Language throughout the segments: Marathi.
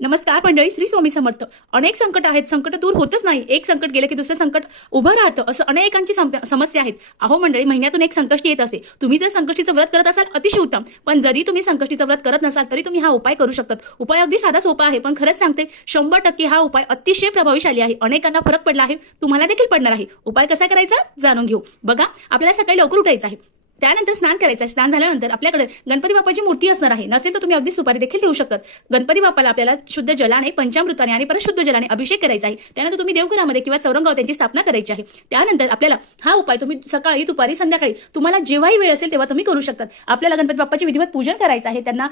नमस्कार मंडळी, श्री स्वामी समर्थ. अनेक संकट आहेत, संकट दूर होतच नाही. एक संकट गेलं की दुसरं संकट उभं राहतं, असं अनेकांची समस्या आहेत. अहो मंडळी, महिन्यातून एक संकष्टी येत असते. तुम्ही जर संकष्टीचं व्रत करत असाल अतिशय उत्तम, पण जरी तुम्ही संकष्टीचं व्रत करत नसाल तरी तुम्ही हा उपाय करू शकतात. उपाय अगदी साधा सोपा आहे, पण खरंच सांगते 100% हा उपाय अतिशय प्रभावशाली आहे. अनेकांना फरक पडला आहे, तुम्हाला देखील पडणार आहे. उपाय कसा करायचा जाणून घेऊ. बघा, आपल्याला सकाळी लवकर उठायचं आहे. त्यानंतर स्नान करायचं आहे. स्नान झाल्यानंतर आपल्याकडे गणपती बाप्पाची मूर्ती असणार आहे. नसेल तर तुम्ही अगदी सुपारी देखील ठेवू शकतात. गणपती बाप्पाला आपल्याला शुद्ध जलाने, पंचामृताने आणि परत शुद्ध जलाने अभिषेक करायचा आहे. त्यानंतर तुम्ही देवघरामध्ये किंवा चौरंगावर त्यांची स्थापना करायची आहे. त्यानंतर आपल्याला हा उपाय तुम्ही सकाळी, दुपारी, संध्याकाळी तुम्हाला जेव्हाही वेळ असेल तेव्हा तुम्ही करू शकतात. आपल्याला गणपती बाप्पाचे विधिवत पूजन करायचं आहे. त्यांना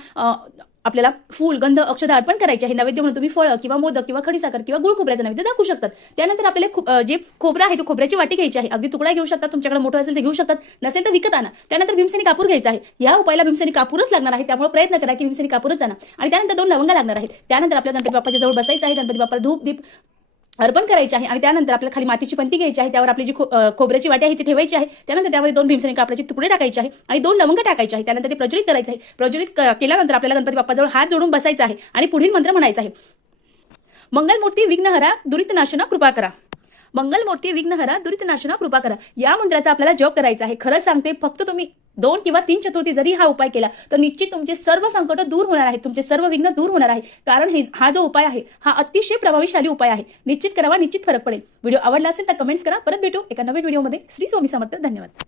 आपल्याला फूल, गंध, अक्षता अर्पण करायचे आहे. नैवेद्य म्हणून तुम्ही फळं किंवा मोदक किंवा खडीसाखर किंवा गुळ खोबऱ्याचं नैवेद्य दाखवू शकतात. त्यानंतर आपल्याला जे खोबरं आहे तो खोबऱ्याची वाटी घ्यायची आहे. अगदी तुकडा घेऊ शकतात, तुमच्याकडे मोठं असेल तर घेऊ शकतात, नसेल तर विकत आणा. त्यानंतर भीमसेनी कापूर घ्यायचा आहे. या उपायाला भीमसेनी कापूरच लागणार आहे, त्यामुळे प्रयत्न करा की भीमसेनी कापूरच आणा. आणि त्यानंतर 2 लवंगा लागणार आहेत. त्यानंतर आपल्या गणपती बाप्पाच्या जवळ बसायचं आहे. गणपती बाप्पाला धूप दीप अर्पण करायचे आहे. आणि त्यानंतर आपल्याला खाली मातीची पंती घ्यायची आहे. त्यावर आपली जी खोबऱ्याची वाटी आहे ती ठेवायची आहे. त्यानंतर त्यामध्ये 2 भीमसेनी कापडाचे तुकडे टाकायचे आहे आणि 2 लवंग टाकायचे आहे. त्यानंतर ते प्रज्वलित करायचं आहे. प्रज्वलित केल्यानंतर आपल्याला गणपती बाप्पाजवळ हात जोडून बसायचं आहे आणि पुढील मंत्र म्हणायचा आहे. मंगलमूर्ती विघ्नहरा दुरितनाशना कृपा करा. मंगलमूर्ती विघ्नहरा दुरितनाशना कृपा करा. या मंत्राचा आपल्याला जप करायचा आहे. खरंच सांगते, फक्त तुम्ही 2 किंवा 3 चतुर्थी जरी हा उपाय केला तर निश्चित तुमचे सर्व संकट दूर होणार आहेत, तुमचे सर्व विघ्न दूर होणार आहे. कारण हा जो उपाय आहे हा अतिशय प्रभावशाली उपाय आहे. निश्चित करावा, निश्चित फरक पडेल. व्हिडिओ आवडला असेल तर कमेंट्स करा. परत भेटू एका नवीन व्हिडिओमध्ये. श्री स्वामी समर्थ. धन्यवाद.